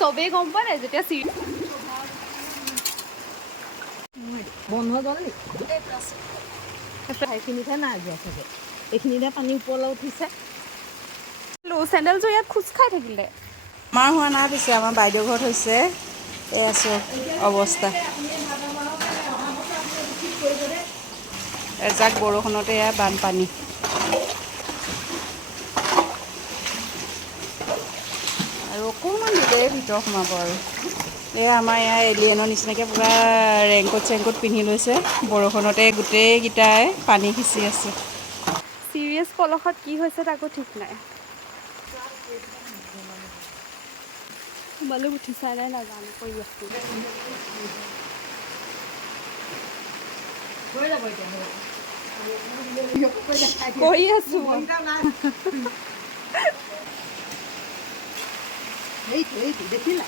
চবেই গম পোৱা নাই যেতিয়া বন্ধ হ'ল নি সেইখিনিতহে নাই যোৱা চাগে এইখিনিতে পানী ওপৰলৈ উঠিছে চেণ্ডেলযোৰ ইয়াত খোজ খাই থাকিলে আমাৰ হোৱা নাই পিছে আমাৰ বাইদেউ ঘৰত হৈছে এয়া চব অৱস্থা এজাক বৰষুণতে এয়া বানপানী আৰু অকণমান দিলেই ভিতৰ সোমাব আৰু এয়া আমাৰ এয়া এলিয়েনৰ নিচিনাকৈ পূৰা ৰেইনকোট চেংকোট পিন্ধি লৈছে বৰষুণতে গোটেইকেইটাই পানী সিঁচি আছে চিৰিয়াছ পলসত কি হৈছে তাকো ঠিক নাই তোমালোক উঠিছাই নাই নাজানো কৰি আছো কৰি আছো দেখিলা